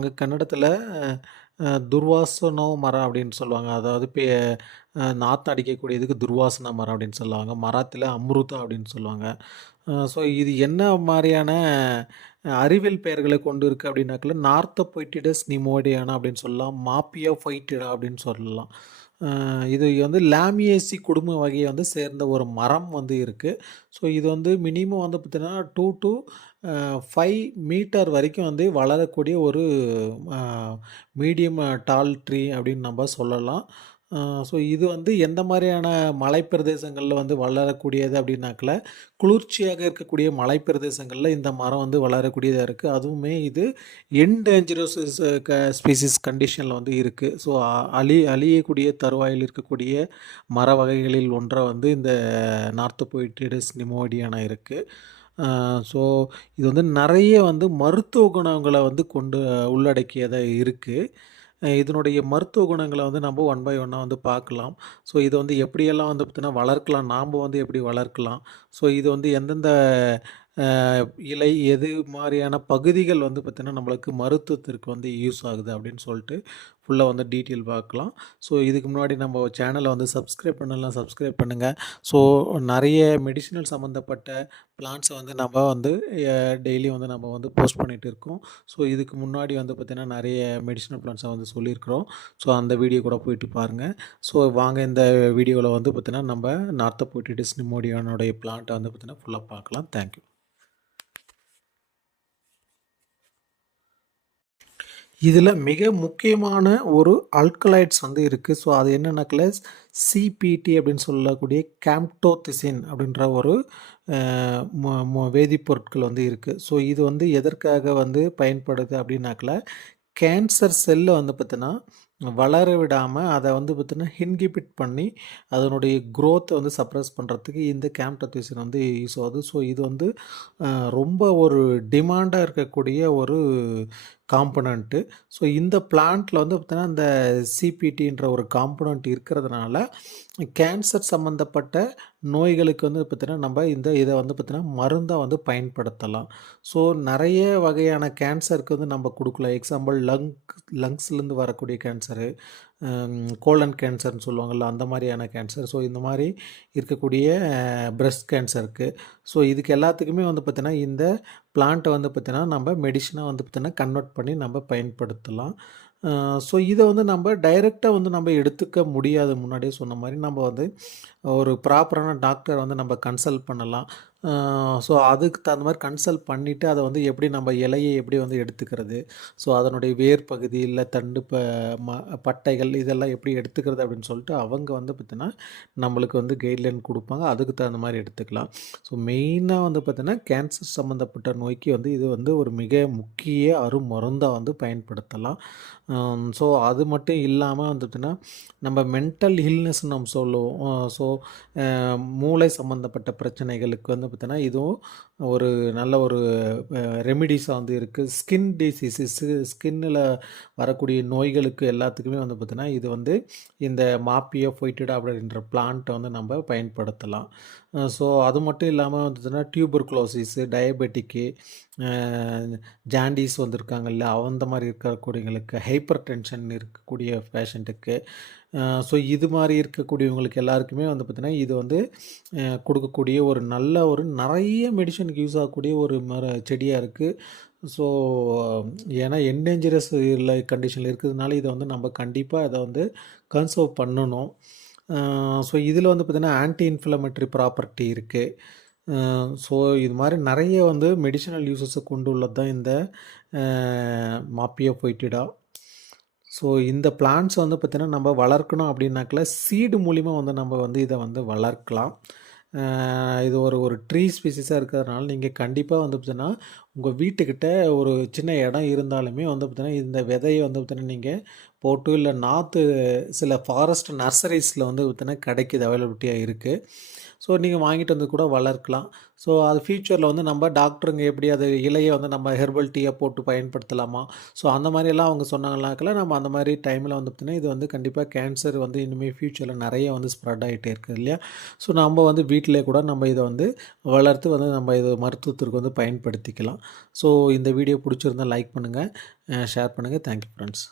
அங்கே கன்னடத்தில் துர்வாசனோ மரம் அப்படின்னு சொல்லுவாங்க. அதாவது பே அ அடிக்கக்கூடியதுக்கு துர்வாசன மரம் அப்படின்னு சொல்லுவாங்க. மரத்தில் அம்ருதா அப்படின்னு சொல்லுவாங்க. ஸோ இது என்ன மாதிரியான அறிவியல் பெயர்களை கொண்டு இருக்கு அப்படின்னாக்கா, நார்த்தோபொய்ட்டிடஸ் நிமோடியானா அப்படின்னு சொல்லலாம். மாப்பியா ஃபைட்டிடா அப்படின்னு சொல்லலாம். இது வந்து லாமியேசி குடும்ப வகையை வந்து சேர்ந்த ஒரு மரம் வந்து இருக்குது ஸோ இது வந்து மினிமம் வந்து பார்த்திங்கன்னா டூ டூ ஃபைவ் மீட்டர் வரைக்கும் வந்து வளரக்கூடிய ஒரு மீடியம் டால் ட்ரீ அப்படின்னு நம்ம சொல்லலாம். ஸோ இது வந்து எந்த மாதிரியான மலைப்பிரதேசங்களில் வந்து வளரக்கூடியது அப்படின்னாக்கல, குளிர்ச்சியாக இருக்கக்கூடிய மலைப்பிரதேசங்களில் இந்த மரம் வந்து வளரக்கூடியதாக இருக்குது அதுவுமே இது என்டேஞ்சரஸ் க ஸ்பீசிஸ் கண்டிஷனில் வந்து இருக்குது ஸோ அழி அழியக்கூடிய தருவாயில் இருக்கக்கூடிய மர வகைகளில் ஒன்றை வந்து இந்த நார்த்து நார்த்தோபொய்ட்டிடஸ் நிமோடியான இருக்குது ஸோ இது வந்து நிறைய வந்து மருத்துவ குணங்களை வந்து கொண்டு உள்ளடக்கியதாக இருக்குது இதனுடைய மருத்துவ குணங்களை வந்து நம்ம ஒன் பை ஒன்னாக வந்து பார்க்கலாம். ஸோ இதை வந்து எப்படியெல்லாம் வந்து பார்த்தீங்கன்னா வளர்க்கலாம், நாம் வந்து எப்படி வளர்க்கலாம். ஸோ இது வந்து எந்தெந்த இலை எது மாதிரியான பகுதிகள் வந்து பார்த்திங்கன்னா நம்மளுக்கு மருத்துவத்திற்கு வந்து யூஸ் ஆகுது அப்படின்னு சொல்லிட்டு ஃபுல்லாக வந்து டீட்டெயில் பார்க்கலாம். ஸோ இதுக்கு முன்னாடி நம்ம சேனலை வந்து சப்ஸ்கிரைப் பண்ணலாம் சப்ஸ்கிரைப் பண்ணுங்கள் ஸோ நிறைய மெடிசினல் சம்மந்தப்பட்ட பிளான்ஸை வந்து நம்ம வந்து டெய்லி வந்து நம்ம வந்து போஸ்ட் பண்ணிகிட்டு இருக்கோம். ஸோ இதுக்கு முன்னாடி வந்து பார்த்திங்கன்னா நிறைய மெடிசினல் பிளான்ஸை வந்து சொல்லியிருக்கிறோம். ஸோ அந்த வீடியோ கூட போயிட்டு பாருங்கள் ஸோ வாங்க இந்த வீடியோவில் வந்து பார்த்திங்கன்னா நம்ம நம்ப நார்த்தோபொய்ட்டிடஸ் நிமோடியானுடைய பிளான்ட்டை வந்து பார்த்தீங்கன்னா, ஃபுல்லாக பார்க்கலாம். தேங்க் இதில் மிக முக்கியமான ஒரு அல்கலைட்ஸ் வந்து இருக்குது ஸோ அது என்னென்னாக்கில் சிபிடி அப்படின்னு சொல்லக்கூடிய கேம்டோதிசின் அப்படின்ற ஒரு மொ மொ வேதிப்பொருட்கள் வந்து இருக்குது ஸோ இது வந்து எதற்காக வந்து பயன்படுது அப்படின்னாக்கில் கேன்சர் செல்லை வந்து பார்த்தீன்னா, வளர விடாமல் அதை வந்து பார்த்திங்கன்னா ஹின்கிபிட் பண்ணி அதனுடைய க்ரோத்தை வந்து சப்ரஸ் பண்ணுறதுக்கு இந்த கேம்டோதிசின் வந்து யூஸ் ஆகுது. ஸோ இது வந்து ரொம்ப ஒரு டிமாண்டாக இருக்கக்கூடிய ஒரு காம்பனண்ட்டு ஸோ இந்த பிளான்ட்டில் வந்து பார்த்திங்கன்னா இந்த சிபிடின்ற ஒரு காம்பனண்ட் இருக்கிறதுனால, கேன்சர் சம்மந்தப்பட்ட நோய்களுக்கு வந்து பார்த்திங்கன்னா நம்ம இந்த இதை வந்து பார்த்திங்கன்னா மருந்தாக வந்து பயன்படுத்தலாம். ஸோ நிறைய வகையான கேன்சருக்கு வந்து நம்ம கொடுக்கலாம் எக்ஸாம்பிள் லங் லங்ஸ்லேருந்து வரக்கூடிய கேன்சரு, கோலன் கேன்சர்னு சொல்லுவாங்கல்ல, அந்த மாதிரியான கேன்சர். ஸோ இந்த மாதிரி இருக்கக்கூடிய பிரஸ்ட் கேன்சருக்கு. ஸோ இதுக்கு எல்லாத்துக்குமே வந்து பார்த்திங்கன்னா இந்த பிளான்ட்டை வந்து பார்த்தீங்கன்னா, நம்ம மெடிசனாக வந்து பார்த்திங்கன்னா கன்வெர்ட் பண்ணி நம்ம பயன்படுத்தலாம். ஸோ இதை வந்து நம்ம டைரெக்டாக வந்து நம்ம எடுத்துக்க முடியாது. முன்னாடியே சொன்ன மாதிரி நம்ம வந்து ஒரு ப்ராப்பரான டாக்டர் வந்து நம்ம கன்சல்ட் பண்ணலாம். ஸோ அதுக்கு தகுந்த மாதிரி கன்சல்ட் பண்ணிவிட்டு அதை வந்து எப்படி நம்ம இலையை எப்படி வந்து எடுத்துக்கிறது, ஸோ அதனுடைய வேர் பகுதி, இல்லை தண்டு ப ம பட்டைகள் இதெல்லாம் எப்படி எடுத்துக்கிறது அப்படின்னு சொல்லிட்டு அவங்க வந்து பார்த்திங்கன்னா நம்மளுக்கு வந்து கைட்லைன் கொடுப்பாங்க அதுக்கு தகுந்த மாதிரி எடுத்துக்கலாம். ஸோ மெயினாக வந்து பார்த்திங்கன்னா கேன்சர் சம்மந்தப்பட்ட நோய்க்கு வந்து இது வந்து ஒரு மிக முக்கிய அருமருந்தாக வந்து பயன்படுத்தலாம். ஸோ அது மட்டும் இல்லாமல் வந்து பார்த்திங்கன்னா நம்ம மென்டல் இல்னஸ் நம்ம சொல்லுவோம். ஸோ மூளை சம்மந்தப்பட்ட பிரச்சனைகளுக்கு வந்து பார்த்தீங்கன்னா, இதுவும் ஒரு நல்ல ஒரு ரெமிடிஸாக வந்து இருக்குது ஸ்கின் டிசீஸஸ் ஸ்கின்னில் வரக்கூடிய நோய்களுக்கு எல்லாத்துக்குமே வந்து பார்த்தீங்கன்னா, இது வந்து இந்த மாப்பியோஃபொய்ட்டிடா அப்படின்ற பிளான்ட்டை வந்து நம்ம பயன்படுத்தலாம். ஸோ அது மட்டும் இல்லாமல் வந்து பார்த்தீங்கன்னா, டயபெட்டிக்கு, ஜாண்டிஸ் வந்திருக்காங்கல்ல, அந்த மாதிரி இருக்கக்கூடியவங்களுக்கு, ஹைப்பர் டென்ஷன் இருக்கக்கூடிய பேஷண்ட்டுக்கு, ஸோ இது மாதிரி இருக்கக்கூடியவங்களுக்கு எல்லாருக்குமே வந்து பார்த்திங்கன்னா இது வந்து கொடுக்கக்கூடிய ஒரு நல்ல ஒரு நிறைய மெடிசனுக்கு யூஸ் ஆகக்கூடிய ஒரு மர செடியாக இருக்குது ஸோ ஏன்னா என்டேஞ்சரஸ் இல்லை கண்டிஷனில் இருக்கிறதுனால, இதை வந்து நம்ம கண்டிப்பாக இதை வந்து கன்சர்வ் பண்ணணும். ஸோ இதில் வந்து பார்த்திங்கன்னா ஆன்டி இன்ஃப்ளமேட்டரி ப்ராப்பர்ட்டி இருக்குது ஸோ இது மாதிரி நிறைய வந்து மெடிசனல் யூசஸை கொண்டு உள்ளது தான் இந்த அ போய்ட்டுடா ஸோ இந்த பிளான்ஸ் வந்து பார்த்தீங்கன்னா, நம்ம வளர்க்கணும் அப்படின்னாக்கல, சீடு மூலிமா வந்து நம்ம வந்து இதை வந்து வளர்க்கலாம். இது ஒரு ஒரு ட்ரீ ஸ்பீசிஸாக இருக்கிறதுனால, நீங்கள் கண்டிப்பாக வந்து பார்த்தீங்கன்னா, உங்கள் வீட்டுக்கிட்ட ஒரு சின்ன இடம் இருந்தாலுமே வந்து பார்த்திங்கன்னா இந்த விதையை வந்து பார்த்திங்கன்னா நீங்கள் போட்டு இல்லை நாற்று சில ஃபாரஸ்ட் நர்சரிஸில் வந்து பார்த்தீங்கன்னா கிடைக்கிது அவைலபிலிட்டியாக இருக்குது ஸோ நீங்கள் வாங்கிட்டு வந்து கூட வளர்க்கலாம். ஸோ அது ஃப்யூச்சரில் வந்து நம்ம டாக்டருங்க எப்படி அது இலையை வந்து நம்ம ஹெர்பல் டீயை போட்டு பயன்படுத்தலாமா? ஸோ அந்த மாதிரிலாம் அவங்க சொன்னாங்கனாக்கெல்லாம் நம்ம அந்த மாதிரி டைமில் வந்து பார்த்திங்கன்னா இது வந்து கண்டிப்பாக கேன்சர் வந்து இனிமேல் ஃப்யூச்சரில் நிறைய வந்து ஸ்ப்ரெட் ஆகிட்டே இருக்குது இல்லையா? ஸோ நம்ம வந்து வீட்டிலே கூட நம்ம இதை வந்து வளர்த்து வந்து நம்ம இது மருத்துவத்திற்கு வந்து பயன்படுத்திக்கலாம். ஸோ இந்த வீடியோ பிடிச்சிருந்தா லைக் பண்ணுங்கள் ஷேர் பண்ணுங்கள் தேங்க்யூ ஃப்ரெண்ட்ஸ்